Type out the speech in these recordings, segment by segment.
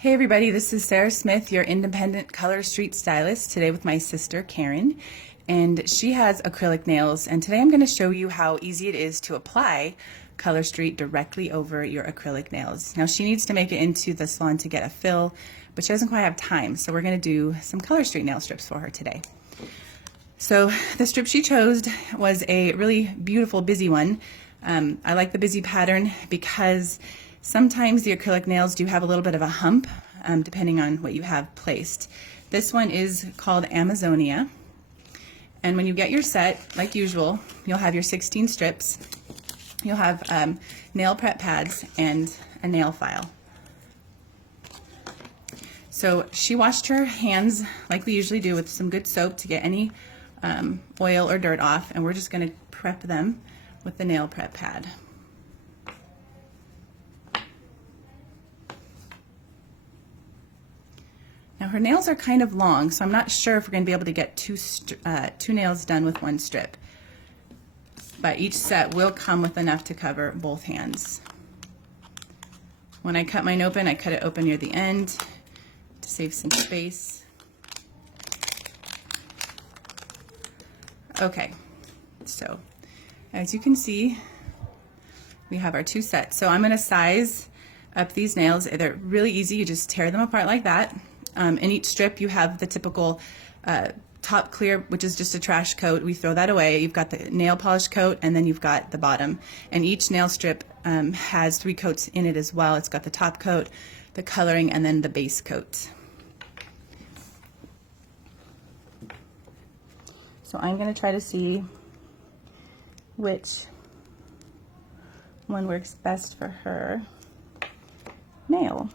Hey everybody, this is Sarah Smith, your independent color street stylist, today with my sister Karen, and she has acrylic nails, and today I'm going to show you how easy it is to apply Color Street directly over your acrylic nails. Now she needs to make it into the salon to get a fill, but she doesn't quite have time, so we're going to do some Color Street nail strips for her today. So the strip she chose was a really beautiful busy one. I like the busy pattern because sometimes the acrylic nails do have a little bit of a hump, depending on what you have placed. This one is called Amazonia. And when you get your set, like usual, you'll have your 16 strips. You'll have nail prep pads and a nail file. So she washed her hands like we usually do with some good soap to get any oil or dirt off, and we're just going to prep them with the nail prep pad. Now her nails are kind of long, so I'm not sure if we're going to be able to get two nails done with one strip. But each set will come with enough to cover both hands. When I cut mine open, I cut it open near the end to save some space. Okay, so as you can see, we have our two sets. So I'm going to size up these nails. They're really easy. You just tear them apart like that. In each strip you have the typical top clear, which is just a trash coat. We throw that away. You've got the nail polish coat, and then you've got the bottom. And each nail strip has 3 coats in it as well. It's got the top coat, the coloring, and then the base coat. So I'm going to try to see which one works best for her nail.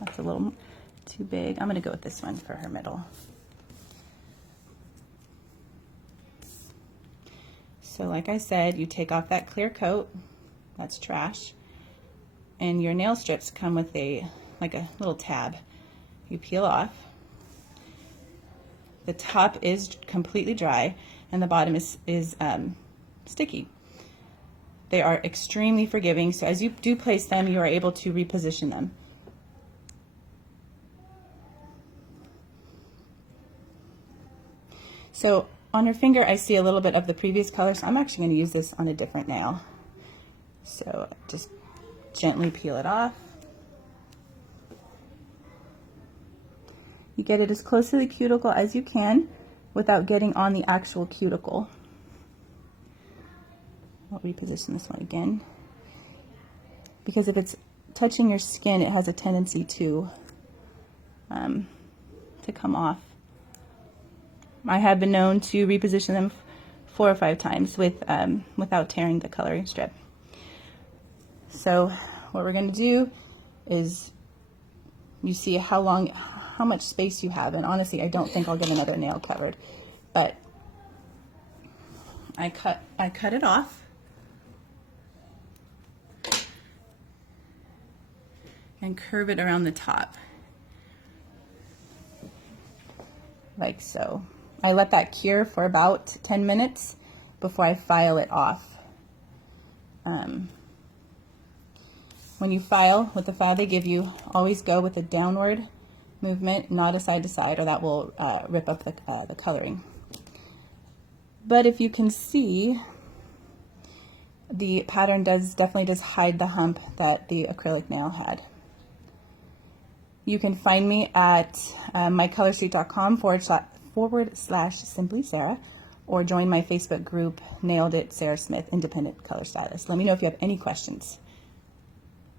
That's a little too big. I'm going to go with this one for her middle. So like I said, you take off that clear coat, that's trash, and your nail strips come with like a little tab. You peel off. The top is completely dry and the bottom is sticky. They are extremely forgiving, so as you do place them, you are able to reposition them. So on her finger, I see a little bit of the previous color, so I'm actually going to use this on a different nail. So just gently peel it off. You get it as close to the cuticle as you can without getting on the actual cuticle. I'll reposition this one again, because if it's touching your skin, it has a tendency to come off. I have been known to reposition them 4 or 5 times without tearing the coloring strip. So what we're going to do is, you see how much space you have, and honestly I don't think I'll get another nail covered, but I cut it off and curve it around the top like so. I let that cure for about 10 minutes before I file it off. When you file with the file they give you, always go with a downward movement, not a side to side, or that will rip up the coloring. But if you can see, the pattern definitely does hide the hump that the acrylic nail had. You can find me at mycolorstreet.com/Simply Sarah, or join my Facebook group, Nailed It Sarah Smith Independent Color Stylist. Let me know if you have any questions.